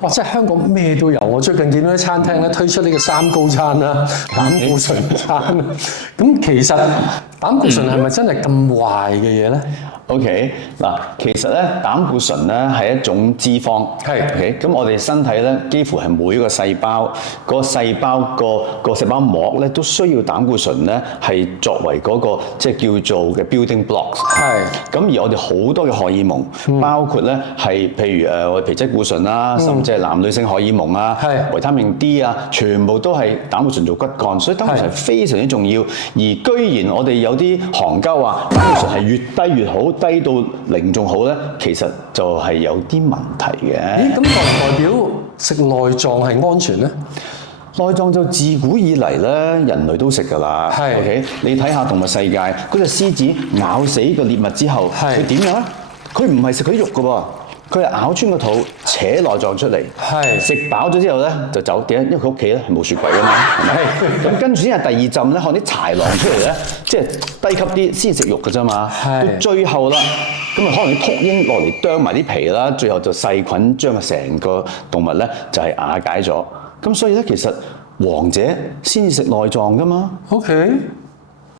哇！即係香港咩都有。我最近見到啲餐廳咧推出呢個三高餐啦、膽固醇餐啦。咁其實膽固醇係咪真係咁壞嘅嘢咧？OK， 嗱，其實咧膽固醇咧係一種脂肪，係 OK， 咁我哋身體咧幾乎係每個細胞，個細胞個細胞膜咧都需要膽固醇咧係作為嗰個即係叫做嘅 building blocks，係。咁而我哋好多嘅荷爾蒙，包括咧係譬如我哋皮質固醇啦，甚至係男女性荷爾蒙啊，維他命 D 啊，全部都係膽固醇做骨幹，所以膽固醇係非常之重要。而居然我哋有啲行家話膽固醇係越低越好，低到零仲好咧，其實就係有啲問題嘅。咦？咁代唔代表食內臟係安全咧？內臟就自古以嚟咧，人類都食㗎啦。係 OK， 你睇下動物世界，嗰隻獅子咬死個獵物之後，佢點樣啊？佢唔係食佢啲肉㗎喎。佢係咬穿個肚，扯內臟出嚟，食飽咗之後咧就走。點解？因為佢屋企咧係冇雪櫃㗎嘛，係咪？咁跟住先係第二浸咧，看啲豺狼出嚟咧，即係低級啲先食肉㗎啫嘛。到最後啦，咁啊可能啲禿鷹落嚟啄埋啲皮啦，最後就細菌將成個動物咧就係瓦解咗。咁所以咧，其實王者先至食內臟㗎嘛。OK。